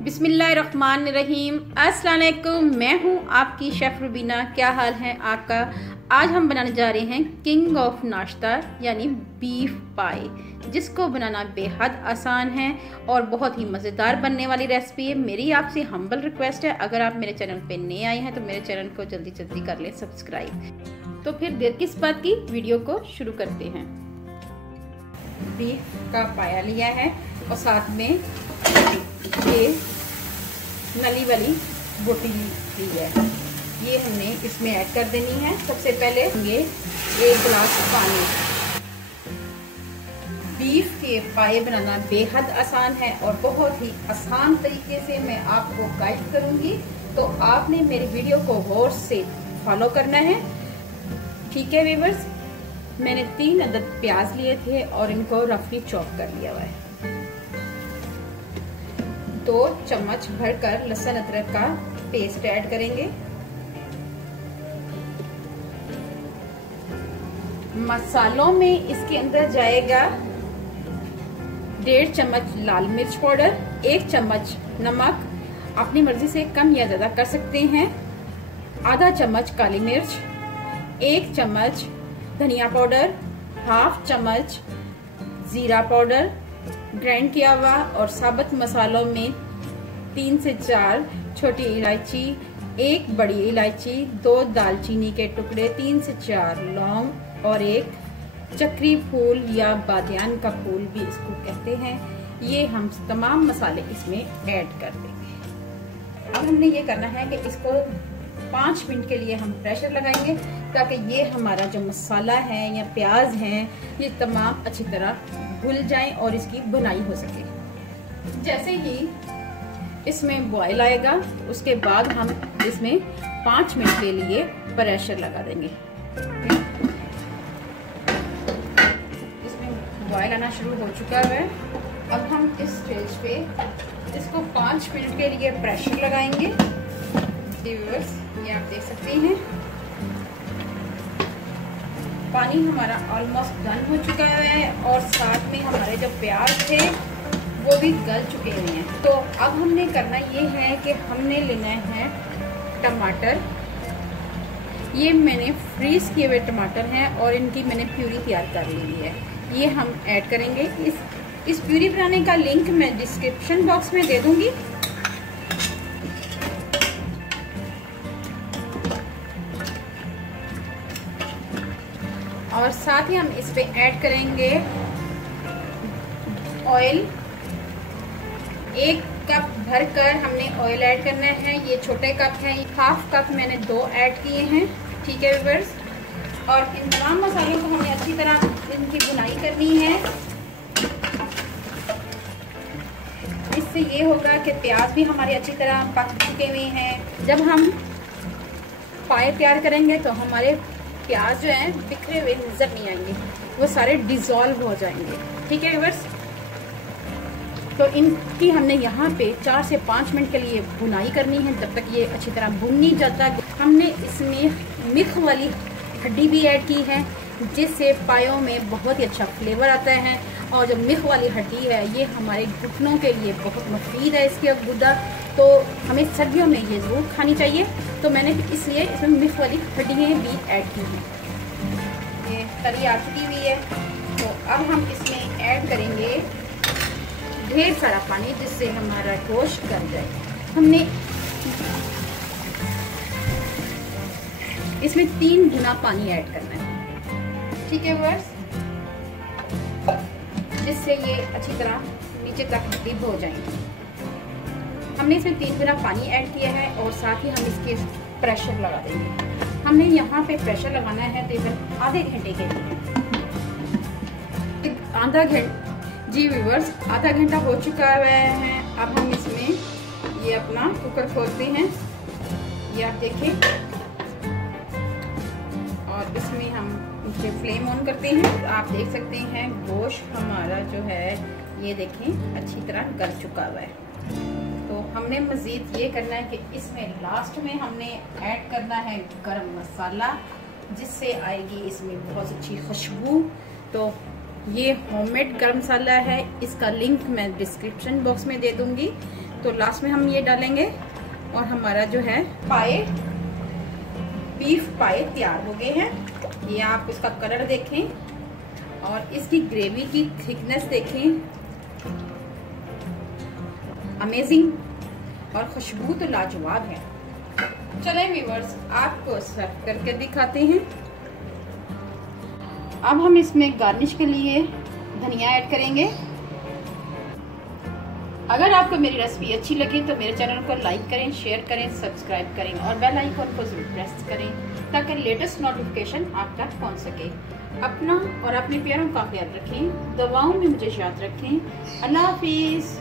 बिस्मिल्लाहिर्रहमानिर्रहीम। अस्सलाम वालेकुम, मैं हूँ आपकी शेफ़ रुबीना। क्या हाल है आपका? आज हम बनाने जा रहे हैं किंग ऑफ नाश्ता यानी बीफ पाई, जिसको बनाना बेहद आसान है और बहुत ही मज़ेदार बनने वाली रेसिपी है। मेरी आपसे हम्बल रिक्वेस्ट है, अगर आप मेरे चैनल पे नए आए हैं तो मेरे चैनल को जल्दी जल्दी कर लें सब्सक्राइब। तो फिर देर किस बात की, वीडियो को शुरू करते हैं। बीफ का पाया लिया है और साथ में ये नली वाली बोटी ली है, ये हमने इसमें ऐड कर देनी है। सबसे पहले ये 1 गिलास पानी। बीफ के पाए बनाना बेहद आसान है और बहुत ही आसान तरीके से मैं आपको गाइड करूंगी, तो आपने मेरी वीडियो को गौर से फॉलो करना है। ठीक है व्यूअर्स, मैंने 3 अदद प्याज लिए थे और इनको रफली चॉप कर लिया हुआ है। 2 चम्मच भरकर लहसुन अदरक का पेस्ट ऐड करेंगे। मसालों में इसके अंदर जाएगा 1.5 चम्मच लाल मिर्च पाउडर, 1 चम्मच नमक, अपनी मर्जी से कम या ज्यादा कर सकते हैं, आधा चम्मच काली मिर्च, 1 चम्मच धनिया पाउडर, 1/2 चम्मच जीरा पाउडर ग्राइंड किया हुआ, और साबुत मसालों में 3 से 4 छोटी इलायची, 1 बड़ी इलायची, 2 दालचीनी के टुकड़े, 3 से 4 लौंग और 1 चक्री फूल या बादियान का फूल भी इसको कहते हैं। ये हम तमाम मसाले इसमें ऐड कर देंगे। अब हमने ये करना है कि इसको 5 मिनट के लिए हम प्रेशर लगाएंगे, ताकि ये हमारा जो मसाला है या प्याज है ये तमाम अच्छी तरह घुल जाएं और इसकी बुनाई हो सके। जैसे ही इसमें बॉयल आएगा उसके बाद हम इसमें 5 मिनट के लिए प्रेशर लगा देंगे। इसमें बॉयल आना शुरू हो चुका है। अब हम इस स्टेज पे इसको 5 मिनट के लिए प्रेशर लगाएंगे। व्यूअर्स, ये आप देख सकते हैं पानी हमारा ऑलमोस्ट डन हो चुका है और साथ में हमारे जो प्याज थे वो भी गल चुके हुए हैं। तो अब हमने करना ये है कि हमने लेना है टमाटर। ये मैंने फ्रीज किए हुए टमाटर हैं और इनकी मैंने प्यूरी तैयार कर ली है, ये हम ऐड करेंगे। इस प्यूरी बनाने का लिंक मैं डिस्क्रिप्शन बॉक्स में दे दूंगी। और साथ ही हम इस पे ऐड करेंगे ऑयल। 1 कप भरकर हमने ऑयल ऐड करना है। ये छोटे कप है, 1/2 कप मैंने 2 ऐड किए हैं। ठीक है व्यूअर्स, और इन तमाम मसालों को हमें अच्छी तरह इनकी बुनाई करनी है। इससे ये होगा कि प्याज भी हमारे अच्छी तरह पक चुके हुए हैं। जब हम पाए तैयार करेंगे तो हमारे प्याज जो हैं बिखरे हुए नजर नहीं आएंगे, वो सारे डिसॉल्व हो जाएंगे। ठीक है व्यूअर्स, तो इनकी हमने यहाँ पे 4 से 5 मिनट के लिए भुनाई करनी है, जब तक ये अच्छी तरह भुन नहीं जाता। हमने इसमें मिर्च वाली हड्डी भी ऐड की है, जिससे पायों में बहुत ही अच्छा फ्लेवर आता है। और जो मिर्च वाली हड्डी है ये हमारे घुटनों के लिए बहुत मुफीद है, इसके गुदा, तो हमें सर्दियों में ये ज़रूर खानी चाहिए। तो मैंने इसलिए इसमें मिर्च वाली हड्डियाँ भी ऐड की हैं। ये तरी आ चुकी हुई है, तो अब हम इसमें ऐड करेंगे ढेर सारा पानी, जिससे हमारा गोश्त गल जाए। हमने इसमें 3 गुना पानी ऐड करना है। ठीक है व्यूअर्स, जिससे ये अच्छी तरह नीचे तक डिप हो जाएंगे। हमने इसमें 3 गुना पानी ऐड किया है और साथ ही हम इसके प्रेशर लगा देंगे। हमने यहाँ पे प्रेशर लगाना है तकरीबन आधे घंटे के लिए। आधा घंटा, जी व्यूअर्स, आधा घंटा हो चुका है। अब हम इसमें ये अपना कुकर खोलते हैं, ये आप देखिए, और इसमें हम नीचे फ्लेम ऑन करते हैं। आप देख सकते हैं गोश्त हमारा जो है ये देखें अच्छी तरह गल चुका हुआ है। तो हमने मज़ीद ये करना है कि इसमें लास्ट में हमने ऐड करना है गरम मसाला, जिससे आएगी इसमें बहुत अच्छी खुशबू। तो ये होममेड गरम मसाला है, इसका लिंक मैं डिस्क्रिप्शन बॉक्स में दे दूंगी। तो लास्ट में हम ये डालेंगे और हमारा जो है पाए, बीफ पाए तैयार हो गए हैं। ये आप इसका कलर देखें और इसकी ग्रेवी की थिकनेस देखें, अमेजिंग, और खुशबू तो लाजवाब है। चलें व्यूअर्स, आपको सर्व करके दिखाते हैं। अब हम इसमें गार्निश के लिए धनिया ऐड करेंगे। अगर आपको मेरी रेसिपी अच्छी लगे तो मेरे चैनल को लाइक करें, शेयर करें, सब्सक्राइब करें और बेल आइकन को जरूर प्रेस करें ताकि लेटेस्ट नोटिफिकेशन आप तक पहुंच सके। अपना और अपने प्यारों का ख्याल रखें, दुआओं में मुझे याद रखें। अल्लाह हाफिज।